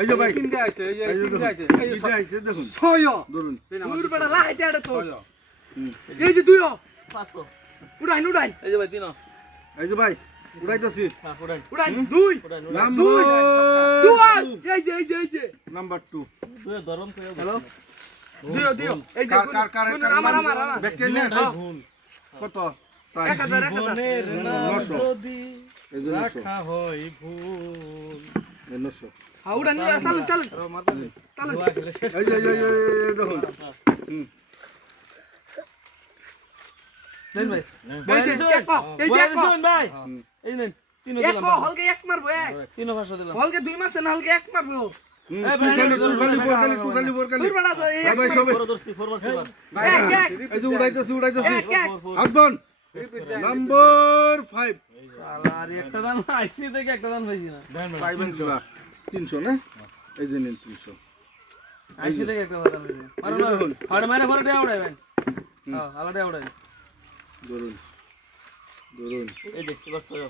এই যে ভাই এই যে যে দেখুন এই যে আইছে দেখুন। ছয়? ধরুন। দূর বেটা লাইট আড়ে তো। এই যে দুই পাঁচশো। উড়াই উড়াই এই যে ভাই তিন এই যে ভাই উড়াইতেছি হ্যাঁ উড়ান উড়াই দুই। উড়ান নাম্বার দুই। এই যে এই যে এই যে। Number two. দুই ধরম করে হ্যালো? দিও দিও এই যে কার কার কার আমার আমার আমার। ব্যাকটেন নেন কত? রাখা হয় ভুল নিয়ে চালু চালু। চালু। এই এই এই দেখুন। হুম। ভাই। এই যে ভাই এই নেন তিন এক হলকে এক মারবো এক। তিন পাঁচশো দিলাম। হলকে দুই মারছে না হলকে এক মারবো। উড়াইতেছি, উড়াইতেছি। এক এক। হাত বান। Number five. শালা, আর একটা দান আইসি থেকে একটা দান পাইছি না। ফাইভ and two, তিনশো না? এই যে নিন তিনশো। আইসি থেকে একটা দান পাইছি দেখুন। আরে মারে পরে ডে উড়াইবেন। হ্যাঁ আলাদা উড়াই ধরুন ধরুন। এই দেখ এবার ছয়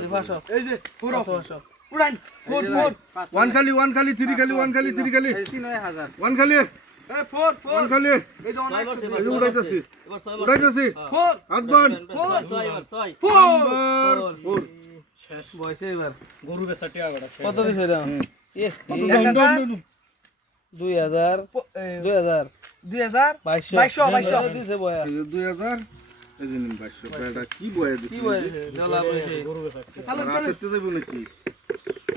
এই হাজার। এই যে পুরো পাঁচশো উড়ান ফোর ফোর ওয়ান খালি ওয়ান খালি থ্রি খালি ওয়ান খালি থ্রি খালি। এই তিন এক হাজার। ওয়ান খালি। দুই হাজার দুই হাজার। দুই হাজার? বাইশশো। বাইশশো, বাইশশো। দিছে বয়া। দুই হাজার কি বয়ে কি বয়া রাতের যাব নাকি?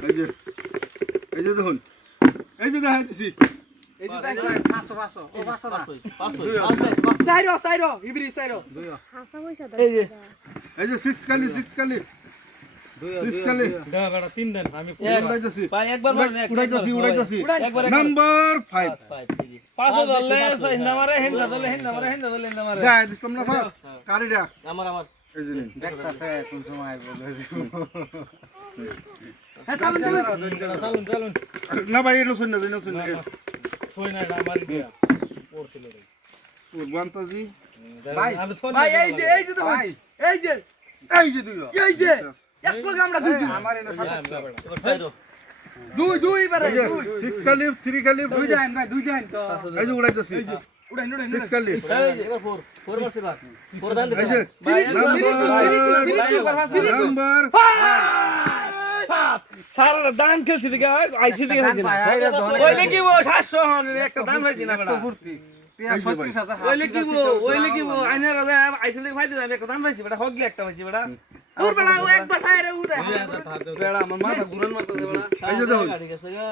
এই যে এই যে দেখুন। এই যে দেখাইতেছি। নাম্বার ফাইভ পাঁচশো ধরলে হিন্দা মারে হিন্দা ধরলে হিন্দা মারে হিন্দা ধরলে হিন্দা মারে। দেখাই দিছিলাম না ফার্স্ট কারিটা আমার আমার। এই যে দেখতাছে কোন সময় হ্যাঁ চালু চালু চালুন চালুন। না ভাই এটা শুন না শুন না। ছয় না আমার দিয়া পড়ছিল রে পূর্বান্তাজি ভাই ভাই এই যে এই যে তো ভাই এই যে এই যে দুই এই যে এক লোক আমরা দুইজন আমার এনে সাতাশশো দুই দুই বারে দুই সিক্স খালি থ্রি খালি দুই দেন ভাই দুই দেন তো এই যে উড়াইতেছি উড়ান উড়ান সিক্স খালি এই যে এবার ফোর ফোর মারছি বা ফোর দান এই যে ভাই নাম্বার নাম্বার সারা দান খেলছি দিকে আইসি দিকে খাইছি না। ওইলে কি বো 700 হন একটা দান পাইছি না বেটা। ওইলে কি বো ওইলে কি বো আইনা রাজা আইসি দিকে ফাইতে আমি একটা দান পাইছি বেটা হগলি একটা পাইছি বেটা। ওর বেড়া ও একবার ফায়ারে উড়ে। বেটা আমার মাথা ঘুরান মাথা বেটা এই যে গেছে গা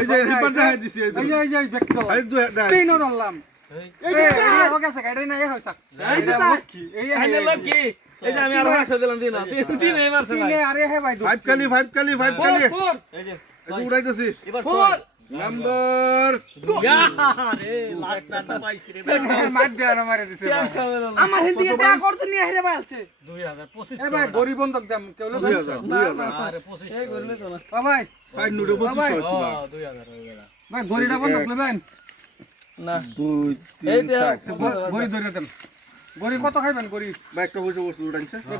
এই যে রিপার দেখাই দিছি এই এই যে যে এই যে ব্যক্তি এই দুই দেখাই তিনও ধরলাম। এই যে চার। ও গেছে গাড়ি না এ থাক। এই যে চার। এই আইনা লোক কি? এই যে আমি আর 500 দিলাম দিন তিন তিন এই মারছে ভাই। তিনে আরে হে ভাই ফাইভ খালি ফাইভ খালি ফাইভ খালি ফোর। এই যে এই যে উড়াইতেছি। নাম্বার। আমার হিন্দি টাকা করতে নিয়ে হেরে পালছে এ ভাই গরিব বন্ধক দাম কেউ লোক দুই হাজার দুই হাজার। এই করলে তো না ভাই সাইড নুডে পঁচিশশো হচ্ছে না। ভাই গরিটা বন্ধক নেবেন? না। দুই তিন এইটা চার গরি ধরে দেন। কত খাইবেন? গরি বা একটা বসে বসে উড়াইছে গরি